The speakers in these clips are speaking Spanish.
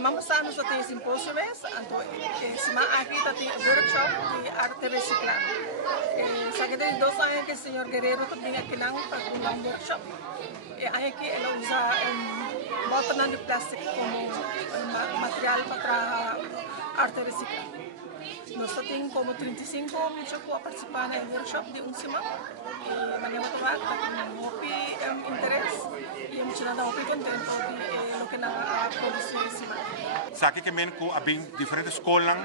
semana pasada nós temos simpósio então semana aqui tem workshop de arte reciclada. Sabe que tem 2 anos que o senhor Guerreiro também aqui para um workshop. Aqui ele usa botana de plástico como material para arte reciclada. Nós temos como 35 bichos que participar no workshop de semana. Mañana vai com um interesse e muito nada contento de o que na produção esse semana. Sabe que men ko abing diferentes escolas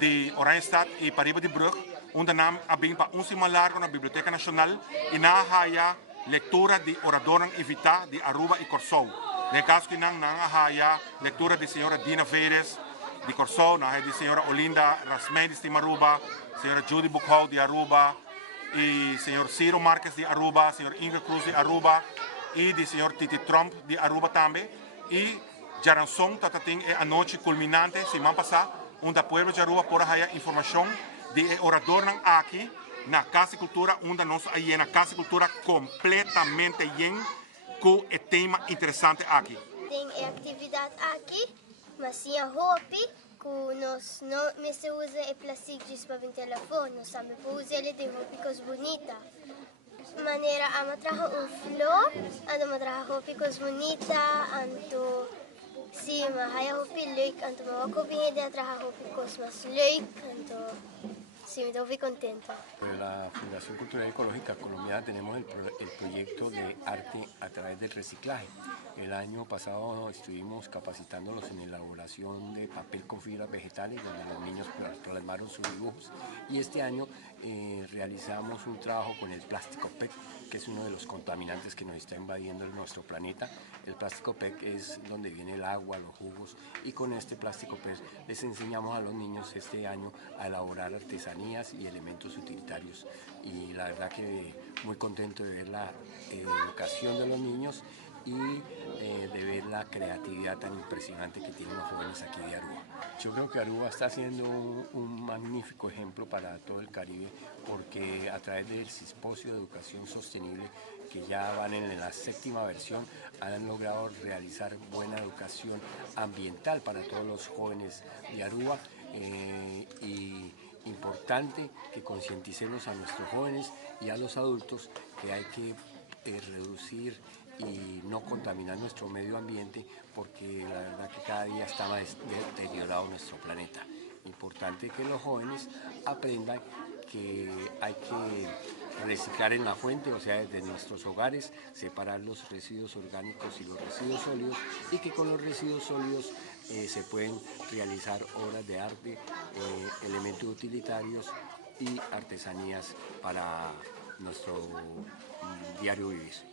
de Oranjestad e Pariba de Brug, onde nam abing pa semana largo na Biblioteca Nacional e na haya lectura de Orador e Vita de Aruba e Corsou. No caso que nang haya lectura de senhora Dina Veres de Corsou, na de senhora Olinda Rasmedis de Maruba, senhora Judy Bukhou de Aruba, e senhor Ciro Marques de Aruba, senhor Ingrid Cruz de Aruba, e de senhor Titi Trump de Aruba também, e Jaranson tatating é a noite culminante, semana passada, onde o povo de Aruba pode ter informação de orador aqui, na Casa de Cultura, onde nós aí na Casa de Cultura completamente com o tema interessante aqui. Tem atividade aqui, mas tinha roupa, que nós não se usa plástico para o telefone, nós também usamos ele de roupas bonitas. Maneira a trazer flor, a trazer roupas bonitas, sim, mas a roupa leuk, a roupa de trazer roupas mais leuk, sí, me estoy contenta. En la Fundación Cultural Ecológica Colombiana tenemos el proyecto de arte a través del reciclaje. El año pasado estuvimos capacitándolos en elaboración de papel con fibras vegetales, donde los niños plasmaron sus dibujos. Y este año realizamos un trabajo con el plástico PET, que es uno de los contaminantes que nos está invadiendo en nuestro planeta. El plástico PET es donde viene el agua, los jugos, y con este plástico PET les enseñamos a los niños este año a elaborar artesanías y elementos utilitarios. Y la verdad que muy contento de ver la educación de los niños y de ver la creatividad tan impresionante que tienen los jóvenes aquí de Aruba. Yo creo que Aruba está siendo un magnífico ejemplo para todo el Caribe, porque a través del Simposio de Educación Sostenible, que ya van en la 7ª versión, han logrado realizar buena educación ambiental para todos los jóvenes de Aruba y importante que concienticemos a nuestros jóvenes y a los adultos que hay que reducir y no contaminar nuestro medio ambiente, porque la verdad que cada día está más deteriorado nuestro planeta. Importante que los jóvenes aprendan que hay que reciclar en la fuente, o sea, desde nuestros hogares, separar los residuos orgánicos y los residuos sólidos, y que con los residuos sólidos se pueden realizar obras de arte, elementos utilitarios y artesanías para nuestro diario vivir.